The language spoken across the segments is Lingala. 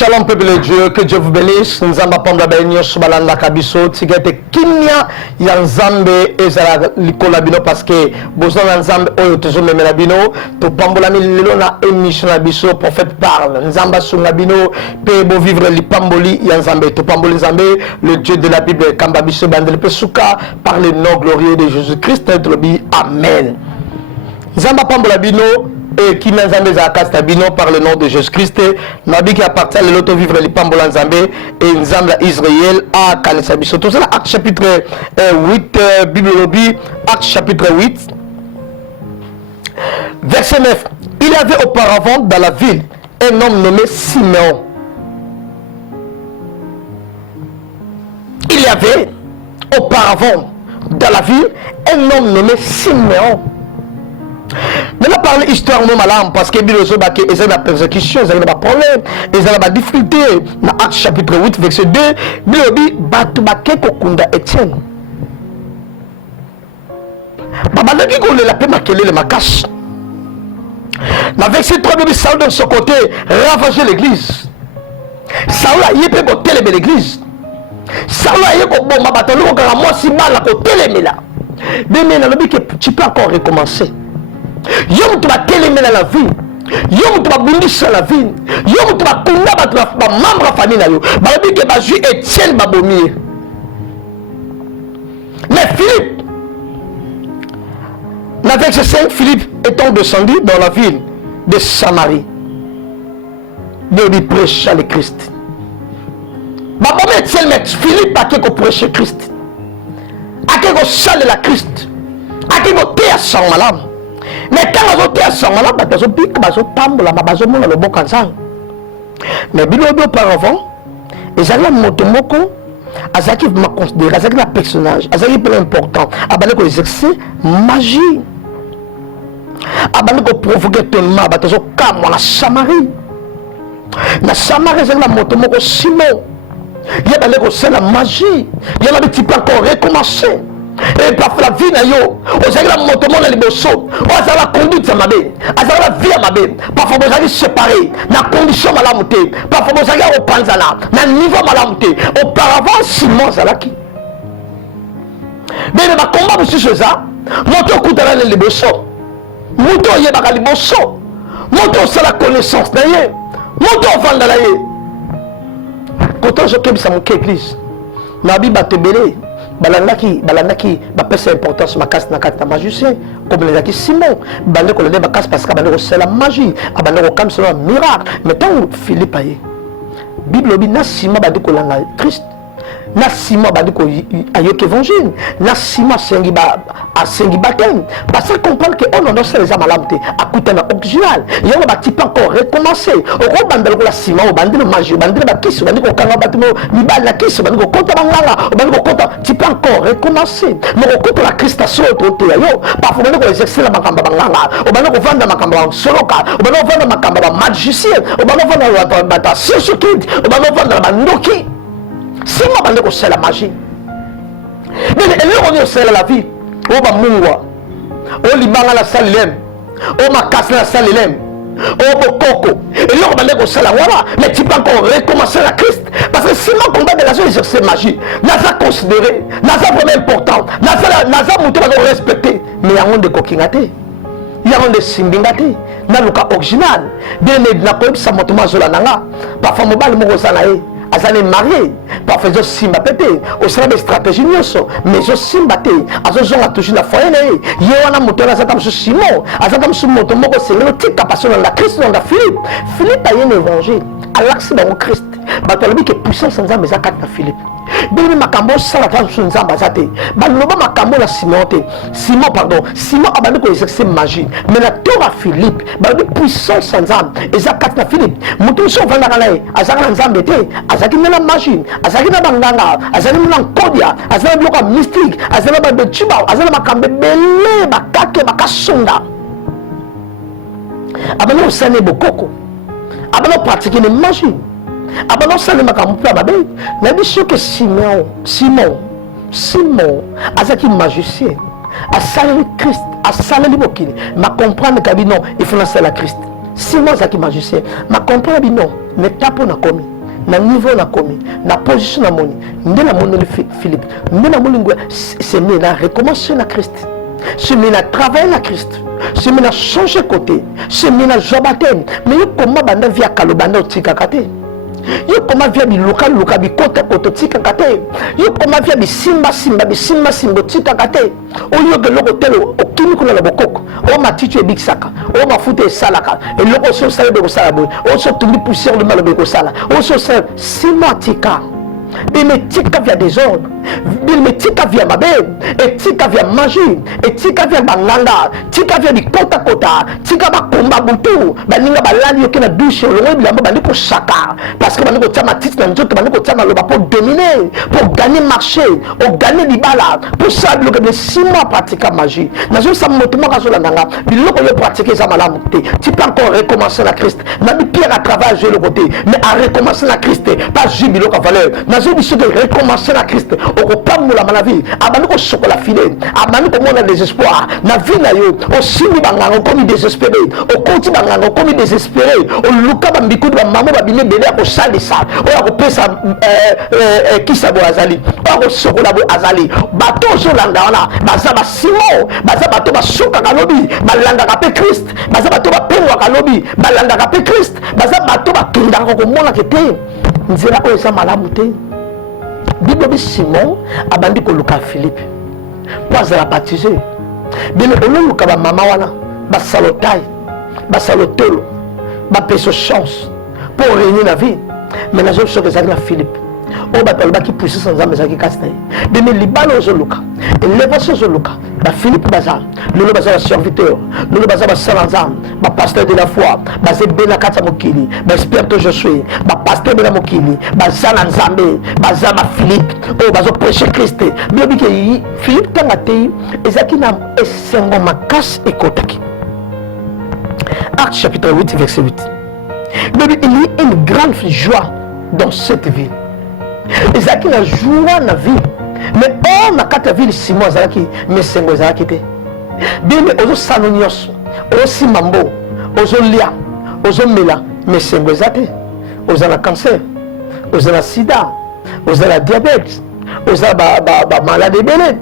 Shalom peuple de Dieu, que Dieu vous bénisse. Nous allons prendre la bénédiction sur la kabiso. Tigete kinya ya nzambe ezala likola bino parce que besoin de nzambe oyo tozo memela bino to pambola milelo na émission na biso prophète parle. Nzamba sunga bino pe bo vivre li pamboli ya nzambe to pamboli nzambe le Dieu de la Bible kamba biso bandele pe suka par le nom glorieux de Jésus-Christ trobi amen. Nzamba pambola bino et qui m'a zambé à Castabino par le nom de Jésus-Christ. Nabi qui appartient à l'auto vivre les pambola zambé et nzamba Israël à Kanesabiso. Tout ça, Acte chapitre 8, Bible lobby, Acte chapitre 8, verset 9. Il y avait auparavant dans la ville un homme nommé Simeon. Il y avait auparavant dans la ville un homme nommé Simeon. Maintenant, parler histoire non malade parce que ils ont la persécution, ils ont des problèmes, ils ont des difficultés. Dans Acte chapitre 8, verset 2, Bilobi Batubake Kokunda Etienne. Babandaki Gole la paix Makele le Makash. Dans verset 3, Bilobi Saul de son côté ravager l'église. Saul a yé peut côté l'église. Saul a yé ko bomba batalo ko kala moi si mal à côté les là. Mais maintenant, tu peux encore recommencer. Yom tu vas télémer la vie. Yom tu vas boulir la vie. Yom tu vas combattre la membre de la famille. Babi que Bazu Etienne Babomir. Mais Philippe, avec ce Saint Philippe étant descendu dans la ville de Samarie, de lui prêcher le Christ. Babomir Etienne, mais Philippe a qui prêcher Christ. A qui saler la Christ. A qui théâtre sans malade. Mais quand on a ça, on a besoin de le bon cancer. Mais bien auparavant, ils allaient motomoko, Azaki m'a considéré, Azaki un personnage, Azaki plus important, Abane ko exercer magie. Abane ko provoquer tellement, Abatazo comme la Samarie. La Samarie, c'est la motomoko Simon. Il y a la magie, il y a un petit peu encore recommencer. Et parfois la vie na yo, on s'est la moto mon les bosso, on s'est la conduite ça m'abé, on s'est la vie à m'abé, parfois on s'est séparé, na condition malamouté, parfois on s'est au panzana, na niveau malamouté, auparavant Simon Zalaki. Mais le combat monsieur ça, moto coutera les bosso, moto yé baka les bosso, moto c'est la connaissance na yé, moto vendre la yé. Pourtant je kebe ça mon église, na bi batebele. Balandaki pèse importance ma casse na carte magicien comme les acquis Simon bande ko le ba casse parce que bande c'est la magie abande ko comme c'est un miracle mais tant Philippe aye Bible bi na Simon bande ko la Christ na Simon bande ko ayoke évangile na Simon sengi ba a sengi baptême parce qu'on comprend que on a les amalamté à côté na original il y a un petit peu encore recommencer au bande ko la Simon bande le magie bande ba kiss bande ko kanga batimo ni ba la kiss bande ko konta bangala bande ko konta tu peux encore recommencer mais au côté la Christation autour yo parfois bande ko exercer la makamba bangala au bande ko vendre makamba soloka au bande ko vendre makamba magicien au bande ko vendre bata sosokid au bande ko vendre ba ndoki Simon bande ko c'est la magie mais on est c'est la vie o ba mungwa o libanga la salilem o makasi la salilem o bokoko et là on va aller au sala voilà mais tu peux encore recommencer la Christ parce que sinon combat de la chose c'est magie naza considéré naza vraiment important naza mutu va respecter mais y a un de kokingate y a un de simbingate na luka original bien na ko sa motuma zola nanga parfois mobile mo sala e azali marié parfois je simba pété au sein des stratégies mais je simba té azo zonga toujours la foyer né yewana motora za comme Simon azaka sur moto moko c'est le type capacité dans la Christ dans la Philippe a un évangile à l'accès dans Christ batalobi que puissance sans âme ezaka na Philippe bien makambo sala ta sur nzamba zate baloba makambo la Simon abandi ko exercer magie mais la Torah Philippe balobi puissance sans âme ezaka na Philippe moto so vanda kalae azaka na nzambe te azaki na magie azaki na banganga azaki na kodia azaki na bloka mystique azaki na betuba azaki na makambe belé bakake bakasonga abandi ko sane bokoko abandi ko pratiquer la magie abandi ko sane makambo pa babe na biso que Simon azaki magicien asali Christ asali bokili ma comprendre que non il faut lancer la Christ Simon azaki magicien ma comprendre non mais tapo na komi na niveau na komi na position na moni nde na moni Philippe nde na moni ngwe c'est mieux na recommencer na Christ c'est mieux na travailler na Christ c'est mieux na changer côté c'est mieux na jobatem mais yo comment banda via kalobanda otika kate yo comment via bi local bi kota tika kate yo comment via bi simba tika kate o yo de loko telo o kimi kuna la bokoko o matitu e biksaka o mafuta e salaka e loko so sala de ko sala boy o so tumbi poussière de malo be ko sala o so sala simatika bimetika via désordre bimetika via mabe etika via magie etika via banganga tika via bikota tika bakomba butu baninga balali yoke na douche longo bilamba bandi ko shaka parce que bandi ko tama titi na njoto bandi ko tama loba pour dominer pour gagner marché pour gagner libala pour ça le que 6 mois pratiquer magie na zo sa moto maka zo landanga biloko yo pratiquer ça malamu te tu peux encore recommencer la Christ na bi pierre à travailler jouer le côté mais à recommencer la Christ pas jubilo ka valeur na zo biso de recommencer la Christ au pas moula la vie abandi ko chocolat filé abandi ko mona désespoir na vie na yo au simi banganga comme désespéré au konti banganga comme désespéré au luka bambiku ba maman ba bine bele ko salisa o ko pesa kisa bo azali o ko chocolat bo azali bato so langa wana baza ba simo baza bato ba soka kalobi balanga ka pe Christ baza bato ba pengwa kalobi balanga ka pe Christ baza bato ba kinda ko mona kete nzela ko esa malamu te Bible Simon abandi ko luka Philippe pas la baptisé bien on luka ba mama wana ba salotai ba salotolo ba peso chance pour régner la vie mais na zo so que ça na Philippe o ba tolba ki puissance sans ame zaki kastai bien libalo zo luka élévation zo luka ba Philippe baza le baza serviteur le baza ba salanzam ba pasteur de la foi ba zebena kata mokili ba espirito Josué ba pasteur de la mokili ba salanzambe baza ba Philippe o bazo prêcher Christ bien bi ke Philippe tangate ezaki na esengo makas ekotaki Actes chapitre 8 verset 8 mais il y a une grande joie dans cette ville ezaki na joie na vie mais on na kata ville Simon azaki mais sengo azaki te bien mais ozo sanonios ozo simambo ozo lia ozo mela mais sengo azate ozo na cancer ozo na sida ozo na diabète ozo ba maladie belé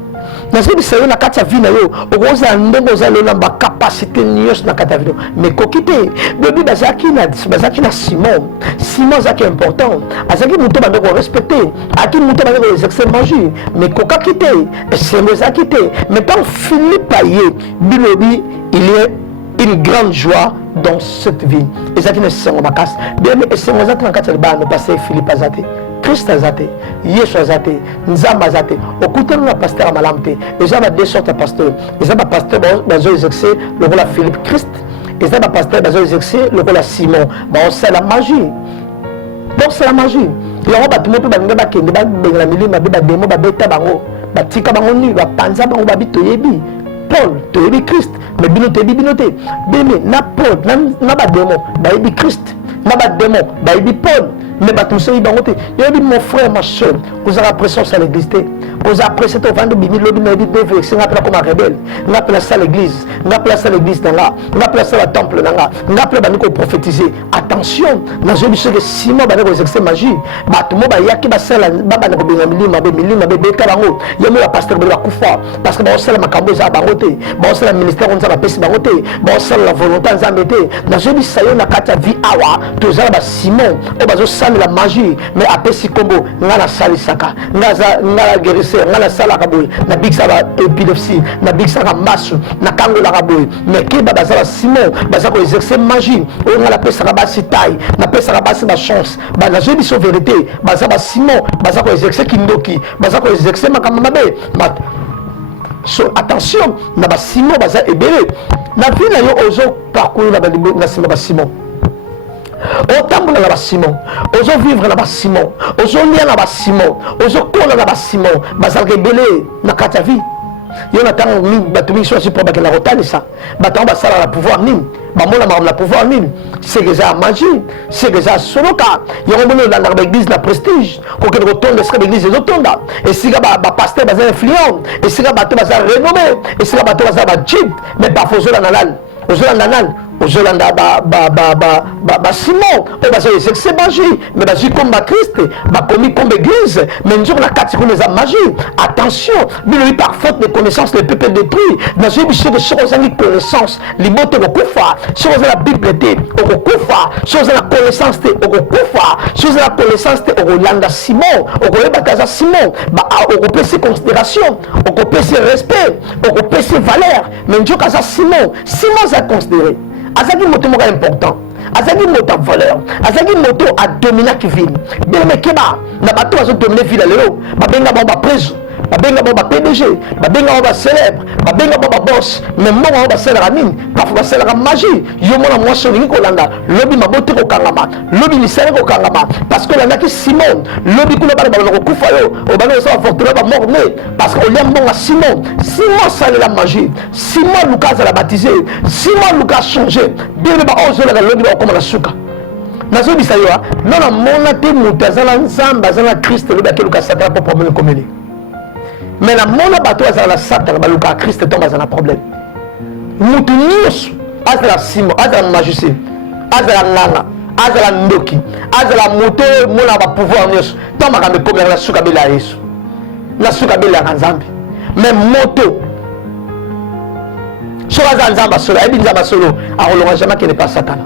na ce que c'est na kata vie na yo oza ndenge oza le lamba capacité nios na kata vie mais kokite bébé bazaki na Simon zaki important azaki muto bande ko respecter aki muto bande ko exercer magie mais kokakite c'est zaki te mais quand Philippe aye bilobi il y a une grande joie dans cette vie ezaki na sengo makas bien mais sengo zaki na kata ba no passer Philippe azate Christ azate, Yesu azate, Nzamba azate. Okutelu na pasteur amalamte. Eza ba deux sortes de pasteurs. Eza ba pasteur bazo exercer le rôle de Philippe Christ. Eza ba pasteur bazo exercer le rôle de Simon. Ba c'est la magie. Donc c'est la magie. Yango ba tumo pe ba ngeba kende ba bengela milima ba demo ba beta bango. Ba tika bango ni ba panza bango ba bitoyebi. Paul toyebi Christ. Mais bino te bino te. Beme na Paul na ba demo ba yebi Christ. Na ba demo ba yebi Paul. Mais tout ça, il dit mon frère, ma soeur, vous avez pression sur l'église. Vous avez pression sur l'église. Vous avez pression comme un rebelle. Vous avez ça l'église. Vous avez ça l'église dans là. Vous avez ça le temple dans là. Vous avez ça prophétiser. Attention, dans une chose que Simon va nous exercer magie. Tout le monde va y aller. Parce que c'est la macambo za bangote. C'est le ministère on za pesi bangote. C'est la volonté za metté. Dans une chose ça y a kata vie awa. Tout ça ba Simon. La magie mais après si combo ngala salisaka ngala guérisseur ngala sala kaboy na big saba épilepsie na big saba masu na kango la kaboy mais qui ba bazala Simon baza ko exercer magie o ngala pesa ka basi taille na pesa ka basi ba chance ba na jeudi so vérité baza ba Simon baza ko exercer kindoki baza ko exercer makamama be mat so attention na ba Simon baza ebele na vie na yo ozo parcourir na Simon otambola na ba Simon ozo vivre na ba Simon ozo lia na ba Simon ozo kola na ba Simon bazalaka ebele na kata vie yo na tango bato mingi soki po bakenda kotalisa bato yango basala na pouvoir nini bamona makambo na pouvoir nini seke eza ya magie seke eza ya soloka yango moni olandaka baeglise na prestige kokende kotonda esika baeglise ezotonda esika bapaster baza influent esika bato baza renommé esika bato baza bajib mais parfois ozolanda nani ozolanda nani ozolanda Simon oyo baza exerce magie mais bazwi comme Christ bakomi comme église mais nzoko na kati kuna eza magie. Attention bilobi par faute de connaissance le peuple détruit nazwi biso que soki ozangi connaissance libote okokufa soki oza na bible te okokufa soki oza na connaissance te okokufa soki oza na connaissance te okolanda Simon okoyeba te aza Simon okopesi considération okopesi respect okopesi valeur mais nzoko aza Simon aza considéré azaki moto moko important azaki moto à valeur azaki moto à dominer qui ville bien mais keba na bato bazo dominer ville lelo babenga ba preso babenga ba PDG babenga ba célèbre babenga ba boss mais moi ba célèbre nini parfois ba célèbre magie yo mona moi so lingi kolanda lobi mabote ko kangama lobi ni sele ko kangama parce que la ki Simon lobi kuna ba ko kufa yo o ba no so fortuna ba morne parce que on bon Simon ça la magie Simon Lucas a baptisé Simon Lucas changé bien ba ozo la lobi ba comme la suka nazo bisa yo non na mona te mutazala nzamba zala Christ lobi ke Lucas sata pour problème comme lui. Mais la mona bato azala Satan baluka Christ tombe azala problème. Mutu nyos azala Simon azala magicien azala nana azala ndoki azala moto mona ba pouvoir nyos tomba kambe comme la suka bela Yesu. La suka bela nzambe. Mais moto so azala nzamba solo ebi nzamba solo a rolonga jamais que ne pas Satan.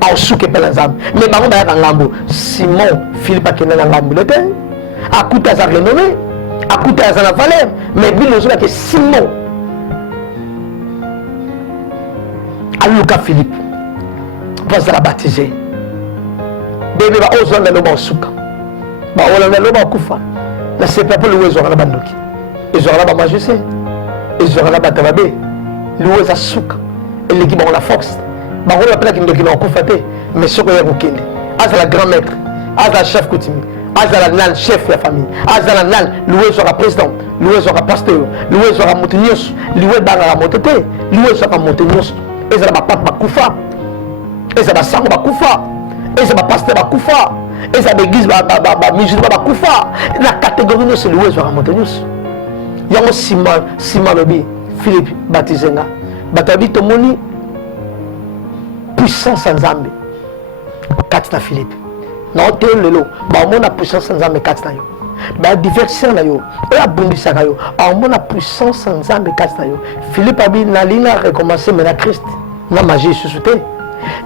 A suke pela nzambe. Mais bango ba ya ngambo Simon Philippe akena ngambo le te akuta za renommé à coûter à la valeur, mais bien nous que Simon à Lucas Philippe va la baptiser. Bébé va oser le nom souka. Bah on a le nom kufa. La c'est pas pour le oiseau la bandoki. Ils auront la magicien. Ils auront la batabé. Le oiseau souka. Et l'équipe on la force. Bah on appelle qui ndoki na kufa te, mais ce que y a bokende. À la grand maître, à la chef coutumier. Azala nan chef de la famille, azala nan loué sera président, loué sera pasteur, loué sera montenios, loué bangara montete, loué sera montenios. Et ça va pas bakufa, et ça va sang bakufa, et ça va pasteur bakufa, et ça va église musulman bakufa. La catégorie de ce loué sera montenios. Yango Simon lobi Philippe baptisenga, batabi tomoni puissance en Zambie. Katina Philippe. Non lelo ba mona puissance nzambe katina yo ba diversion na yo e abundisa ka yo a mona puissance nzambe katina yo Philippe abi na lina recommencer mais na Christ na magie suscité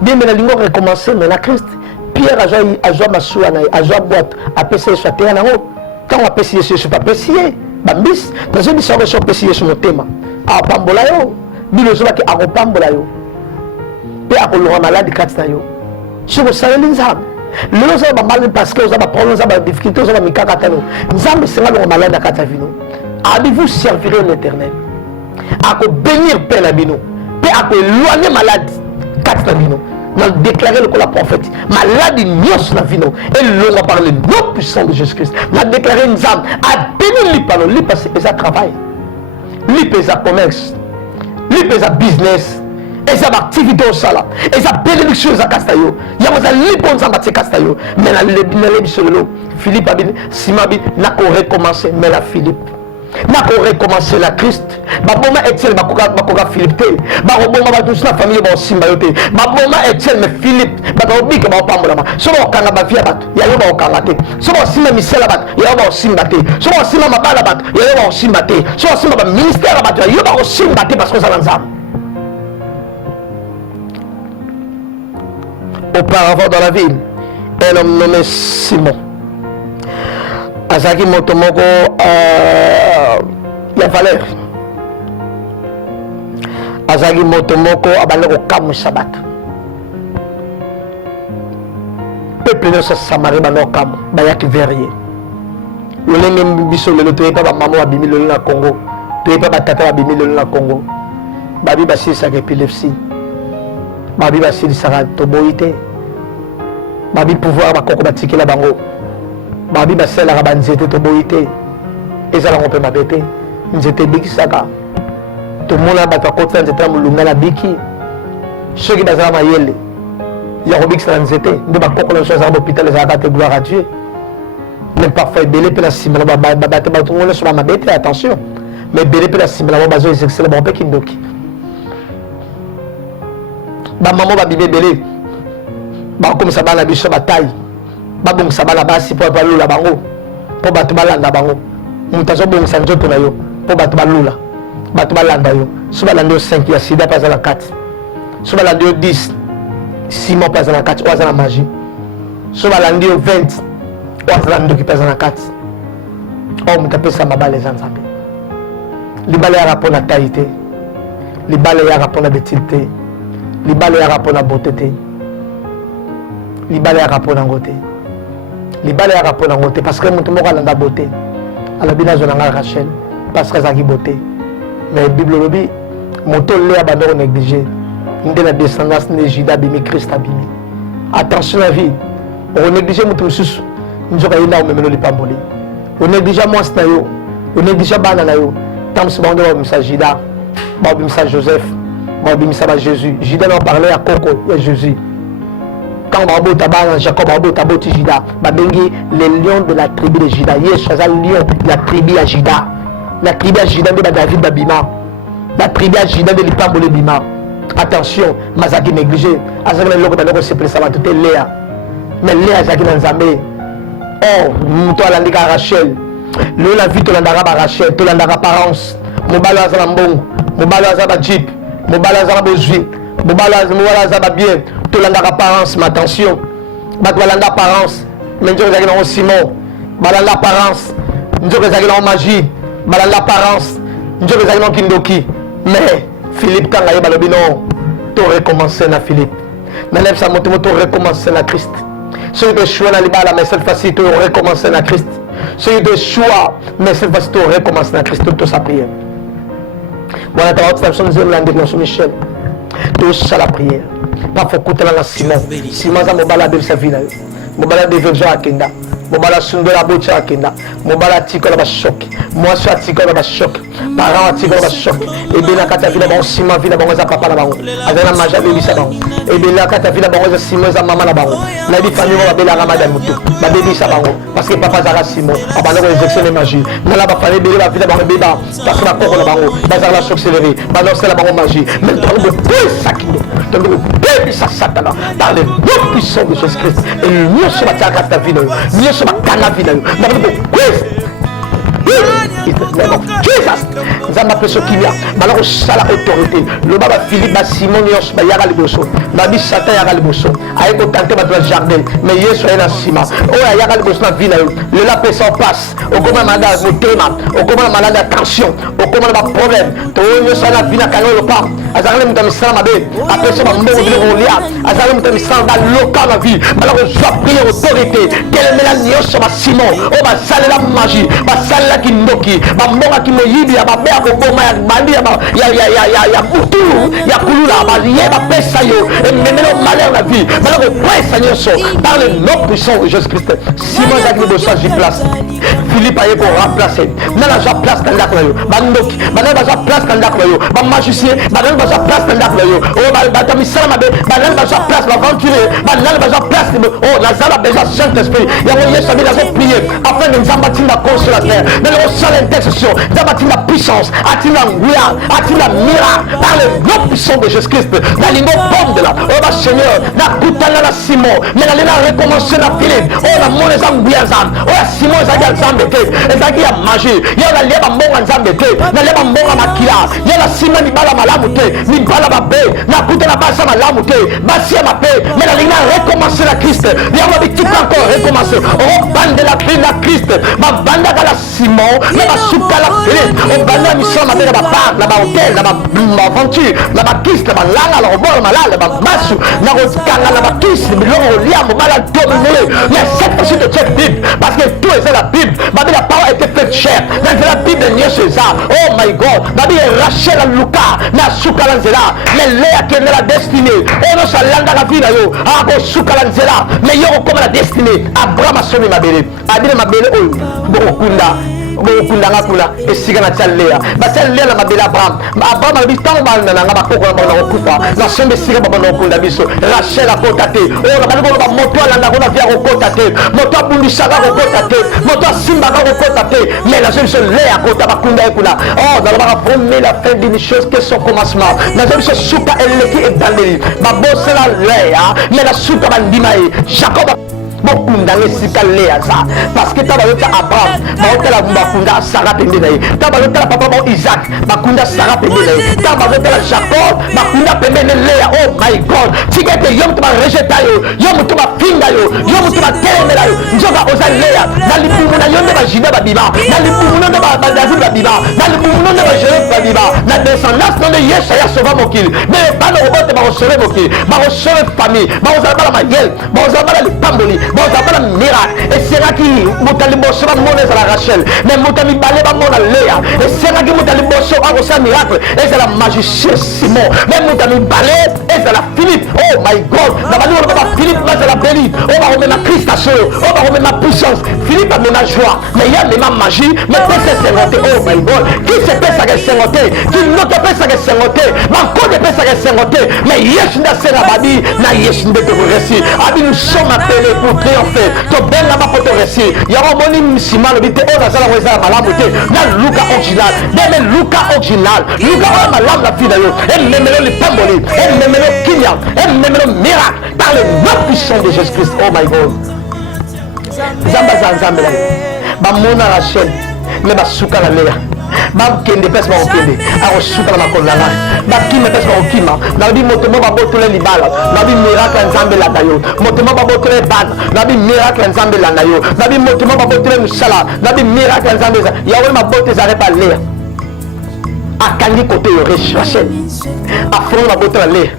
bien mais na lingo recommencer mais na Christ Pierre azwa masua na azwa boîte a pesi so terre na ho quand on pesi so pas pesi ba bis dans une mission so pesi so motema a pambola yo bilo so ki a pambola yo pe a ko lo malade katina yo so ko saleli nzambe le nous avons mal parce que nous avons problème, nous avons des difficultés, nous avons mis kakatano. Nous avons mis le malade à Katavino. Avez-vous servirez l'Éternel? À quoi bénir Père Nabino, Père à quoi éloigner malade Katavino. Nous avons déclaré le la prophète. Malade nios Navino. Et nous avons parlé non puissant de Jésus-Christ. Nous avons déclaré une âme à bénir l'Ipano. L'Ip c'est un travail. L'Ip c'est un commerce. L'Ip c'est un business. Et ça va activité au sala et ça bénédiction à Castayo il y a un libon ça va Castayo mais la le Philippe a Simon n'a qu'à recommencer mais la Philippe n'a qu'à recommencer la Christ ba bon Etienne ba koka Philippe te ba bon ba tous la famille ba Simba yote ba bon Etienne mais Philippe ba obi que ba pambola ma so ba kanga ba via bat ya yo ba kanga te so ba Simba Michel bat ya ba Simba te so ba Simba mabala bat ya yo ba Simba te so ba Simba ministère bat ya yo ba Simba te parce que ça l'ensemble. Auparavant dans la ville, un homme nommé Simon. Azaki Motomoko, il y a valeur. Azaki Motomoko, Abaloko Kamu Sabat. Peuple de Samarie, Bano Kamu, Bayaki Verrier. Le Lengem Bisso, le Toye pas maman abimi le na Congo. Toye pas tata abimi le na Congo. Babi Bassi, sa épilepsie. Babi Bassi, sa toboïté. Babi pouvoir bakoko batiki la bango. Babi basela ka banzete toboïté. Ezala ngompe mabete. Nzete biki saka. To mona bato kota nzete mulunga la biki. Ceux bazala mayele. Ya robix la nzete. De bakoko la chose à l'hôpital les a gloire à Dieu. Mais parfois belé pe la simela babate bato ngole sur mabete attention. Mais belé pe la simela bazo exercer le bon pe kindoki. ba maman ba bibé belé ba comme ça ba na biso bataille ba bon ça ba la basi pour ba lula bango pour ba to balanda bango mutazo bon ça njoto na yo pour ba to balula ba to balanda yo so ba lando 5 ya sida pas à la 4 so ba lando 10 6 mois pas à la 4 ou à la magie so ba lando 20 ou à la ndo qui pas à la 4 oh mutape ça mabale zanzambe libale ya rapport na taille libale ya rapport na betilité libale ya rapport na beauté libale ya rapport na ngote libale ya rapport na ngote parce que mutu moko alanda beauté ala bina zona nga Rachel parce que zaki beauté mais bible lobi moto le ya bando négliger ndé la descendance de Juda bimi Christ abimi attention la vie on négliger mutu mususu njoka yina o memelo lipamboli on négliger moi na yo on négliger bana na yo tam se bando ba misa Juda ba misa Joseph ba misa ba Jésus Juda n'a parlé à Coco et Jésus. Quand Babo Taban, Jacob Babo Taboti Juda, Babengi, les lions de la tribu de Juda. Yes, c'est un lion de la tribu à Juda. La tribu à Juda de David Babima. La tribu à Juda de l'Ipambole Bima. Attention, Mazaki négligé. Azaki le logo de se pressa tout est Léa. Mais Léa Zaki Nanzambe. Oh, toi l'andika Rachel. Le la vie, tu l'andara Rachel, tu l'andara Parence. Mobalo Azalambong, Mobalo Azaba Jeep, Mobalo Azaba Bozui, Mobalo Azaba Bien. Tout le monde a apparence, mais attention. Balanda apparence, mais nous avons Simon. Balanda apparence, nous avons magie. Balanda apparence, nous avons Kindoki. Mais Philippe, quand il y a Balobino, tu recommences à Philippe. Mais lève sa moto, tu recommences à Christ. Ceux qui choix dans les balles, mais cette fois-ci, tu recommences à Christ. Ceux qui choix, mais cette fois-ci, tu recommences à Christ. Toute sa prière. Bon, la traduction de Zélandais, Michel. Tout ça la prière. Pas faut écouter la Simon. Simon ça mobala de sa vie là. Mobala de verge à Kenda. Mobala sunde la bocha à Kenda. Mobala tiko la ba choc. Moi soit tiko la ba choc. Parents tiko la ba choc. Et bien la kata vie là bon Simon vie là bon za papa là bon. Azana maja baby ça bon. Et bien la kata vie là bon za Simon za maman là bon. La vie famille va bela ramadan mutu. Ba baby ça bon parce que papa zara Simon. Abana ko injection de magie. Mais là ba famille bela la vie là bon bébé. Parce que la coco là bon. Ba zara la choc céleri. Ba non c'est la bon magie. Mais dans le ça qui ça Satan dans le nom puissant de Jésus-Christ et nous sommes à ta vie nous sommes à ta vie Jesus nzamba peso kilia bala ko sala autorité le baba Philippe ba Simon yos ba yaka liboso na bi Satan yaka liboso ay ko tenter ba dans jardin mais Yesu est na sima o ya yaka liboso na vie na yo le la paix sans passe o comment malade mo tema o comment malade attention o comment ba problème to yo sala vie na kango le pas azarle mutam sama be après ça ba mbo le lia azarle mutam sama ba local na vie bala ko soit prier autorité quel mélange yos ba Simon o ba sala la magie ba sala kindoki ba mbonga kimoyibi ya ba bea ko boma ya bandi ya butu ya kulula ba yeba pesa yo et menelo malheur la vie bala ko pesa nyoso dans le nom puissant de Jésus-Christ Simon zakni bo sa place Philippe aye ko remplacer na la place dans la yo bandoki bana ba place dans la yo ba magicien bana ba place dans la yo o ba ta misala be bana ba place ba aventurer bana ba place oh la zala besoin Saint-Esprit ya mo yesu bi la prier afin de nous abattre la consolateur de le recevoir l'intercession d'abattre la puissance attire la gloire attire la miracle par le nom puissant de Jésus-Christ dans l'immo bombe de là oh ma Seigneur na kutana la Simon mais na lena recommencer la Philippe oh la mon ezam biazam oh la Simon ezaki nzambe te ezaki ya magie ya la leba mbonga nzambe te na leba mbonga makila ya la Simon ni bala malamu te ni bala babe na kutana basa malamu te basi ya mape mais na lena recommencer la Christ ya ma bitu encore recommencer oh bande la Christ la Christ ma banda la Simon mais ba suka la Philippe oh banda mission ma bela ba bar la ba hôtel la ba aventure la ba kiss la ba lala la robor malala ba masu na ko kanga la ba kiss bilongo lia mo mala dominer mais cette fois de cette Bible parce que tout est la Bible ma la parole a été faite chair dans la Bible de César oh my God ma Rachel la Luca na suka la nzela mais Léa qui est la destinée oh no salanda la vie na yo a ko suka la nzela mais yo comme la destinée Abraham a sonné ma belle abile ma belle oh bon kunda bokundanga kuna esika na tia Léa batia Léa na mabela Abraham alobi ntango bana nanga bakoko na bango na kokufa na sombe esika babana okunda biso Rachel akota te oyo nabali koloba moto alandaka na via kokota te moto abundisaka kokota te moto asimbaka kokota te mais nazo biso Léa akota bakunda ye kuna nalobaka promet la fin d'une chose que son commencement nazo biso suka eleki ebandeli babosela Léa mais na suka bandima ye Jacob bokundanga esika Léa za parce que taba yota Abraham baotala bakunda Sarah pembe na ye taba yota papa ba Isaac bakunda Sarah pembe na ye taba yota Jacob bakunda pembe na Léa. Oh my God, tika te yom to ba rejeta yo muto ba pinga yo muto ba telemela yo njoba oza Léa na libumu na yonde ba Juda ba biba na libumu na ba David ba biba na libumu na ba Joseph ba biba na descendance na Yesaya sauva mokili mais bana obote ba sauver mokili ba sauver famille ba ozaba la mayel ba ozaba la lipamboli bon ça va le miracle et c'est là qui mutali bosso va mona za la Rachel mais mutali balé va mona Léa et c'est là qui mutali bosso va ça miracle et c'est la magicien Simon même mutali balé et c'est la Philippe. Oh my God, la bali on va Philippe va la béni on va remettre ma Christ à solo on va remettre ma puissance Philippe a mon joie mais il y a même ma magie mais peut se sengoter. Oh my God, qui se peut ça que sengoter qui ne peut pas ça que sengoter ma code peut ça que sengoter mais yes na sera babi na yes de te réussir abi nous sommes appelés pour triompher to ben là pour te réussir il y a un moni simal bité on a ça la weza malamu te na Luka original même Luka original Luka on malamu la fille yo et même le pamboli et même le kinya et même le miracle par le nom puissant de Jésus Christ. Oh my God, zamba zamba ba mona Rachel mais ba suka la Léa ba kende pesa ba okende a suka la makolanga ba kime pesa ba okima na bi moto ba botole libala na bi miracle nzambe la dayo moto ba botole bana na bi miracle nzambe la dayo na bi moto ba botole musala na bi miracle nzambe ya wona mabote za repa Léa akandi kote yo Rachel afro na botole Léa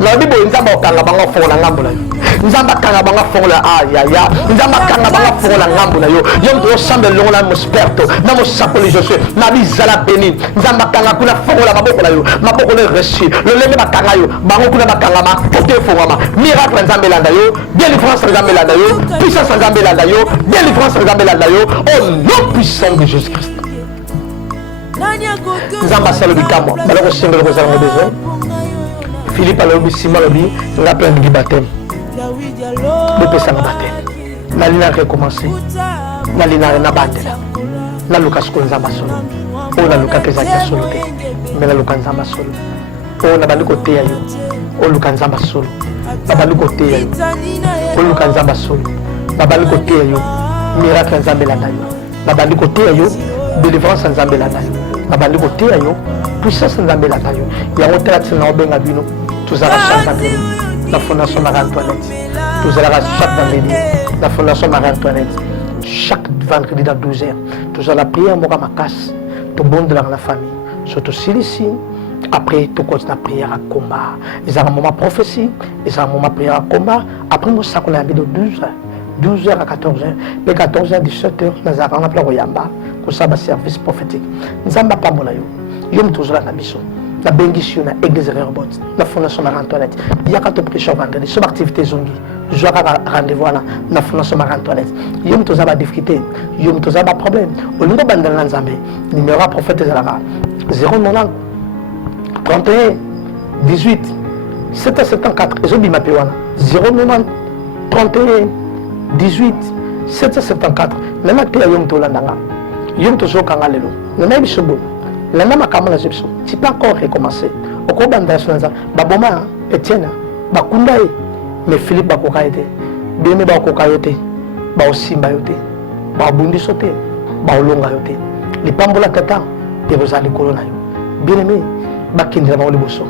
na bi bo nzamba okanga bango fo na ngambo na yo nzamba kanga banga fongola ayaya nzamba kanga banga fongola ngambo na yo yom to sambe longola mosperto na mosapoli Josué na bizala beni nzamba kanga kuna fongola maboko na yo maboko le reçu le leme bakanga yo bango kuna bakanga ma kote fongama miracle nzambe landa yo délivrance nzambe landa yo puissance nzambe landa yo délivrance nzambe landa yo au nom puissant de Jésus Christ. Nzamba salo bikamo baloko sembele ko zala besoin Philippe alobi sima lobi nga plein de baptême bopesa na baptême nalina recommencer nalina na batela na luka sko nzamba solo o na luka keza ya solo te mais na luka nzamba solo o na baliko te ya yo o luka nzamba solo na baliko te ya yo o luka nzamba solo na baliko te ya yo miracle nzambe la dayo na baliko te ya yo délivrance nzambe la dayo na baliko te ya yo puissance nzambe la dayo ya ngotela tsena obenga bino tuzala chaque la fondation Marie-Antoinette tous allons chaque vendredi la fondation Marie-Antoinette chaque vendredi dans 12h tous allons prier mon makas tout bon de la famille surtout ici après tout continue à prier à combat ils ont un moment prophétie ils ont un moment prière à combat après moi ça qu'on a mis de 12h à 14h mais 14h à 17h nous avons un plan royamba pour ça service prophétique nous avons pas mon ayo yom toujours la mission la bénédiction na église Rehoboth la fondation Marie-Antoinette il y a quand on prie vendredi sur activité zongi je vais rendez-vous là la fondation Marie-Antoinette yom toza ba difficulté yom toza ba problème au lieu de bandana nzambe numéro prophète zalaka 090 31 18 774 ezobi mape wana 090 31 18 774 même te yom tolandanga yom tozo kanga lelo na bisobo la nama kamala zepso tu peux encore recommencer au cours d'andasonza baboma Etienne bakundae mais Philippe bakokaite bien bakokayote ba osimba yote ba bundi sote ba olonga yote les pambola tata et vous allez colona yo bien aimé bakindela ba oliboso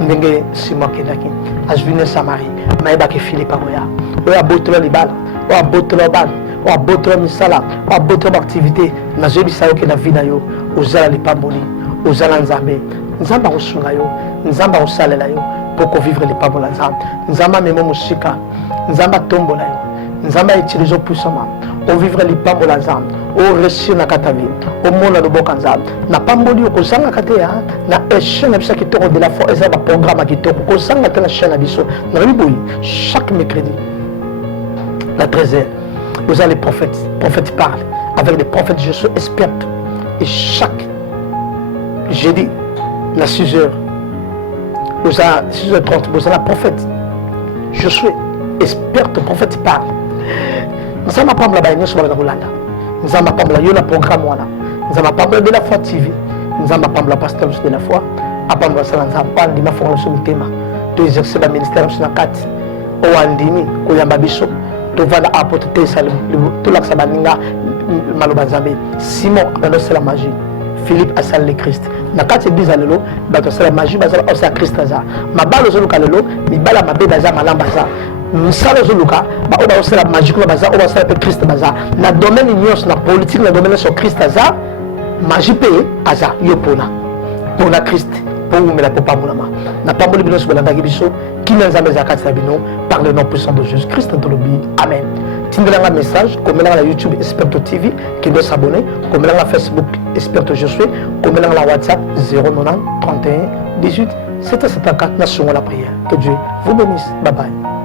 ndenge sima kendaki ajvine Samarie maeba ke Philippe akoya oya botela libala oya botela bana oya botela misala oya botela activité na jebi sayo ke na vie na yo ozala lipamboli ozala nzambe nzamba osunga yo nzamba osalela yo pour vivre les pambola nzamba nzamba memo musika nzamba tombola yo nzamba utilise puissamment on vivre les pambola nzamba o réussir na katavi o mona do boka nzamba na pamboli ko sanga katea na échelle na bisaki to de la foi ezaba programme ki to ko sanga na chaîne biso na riboyi chaque mercredi la 13h vous allez prophète parle avec les prophètes, je suis experte. Et chaque jeudi, à 6h, vous avez 6h30, vous avez un prophète. Je suis experte, le prophète parle. Nous avons pas la sur la Rolanda. Nous avons pas la programme. Nous avons pas de la foi TV. Nous avons pas la pasteur de la foi. Après, nous avons pas de la foi sur le thème. De exercer le ministère sur la carte. Au Andimi, au Yambabiso, de vendre à apporter ça, tout l'accès à Malobanzambe. Simon, c'est la magie. Philippe a salé le Christ. Na kati église alelo, bato c'est la magie, bazala aussi Christ aza. Ma balo zo luka lelo, mi bala mabe baza malamba za. Misala zo luka, ba oba aussi la magie ko baza, oba c'est le Christ baza. Na domaine nyos na politique, na domaine sur Christ aza, magie pe aza yopona. Pona Christ, pour vous la papa monama. Na pas moli bino sur la ndagibiso, qui n'enza zakati sabino par le nom puissant de Jésus Christ dans le bi. Amen. Tindela un message, comme la YouTube Esperto TV, qui doit s'abonner, comme la Facebook Esperto Je suis, comme la WhatsApp 090 31 18 774 Nation la prière. Que Dieu vous bénisse. Bye bye.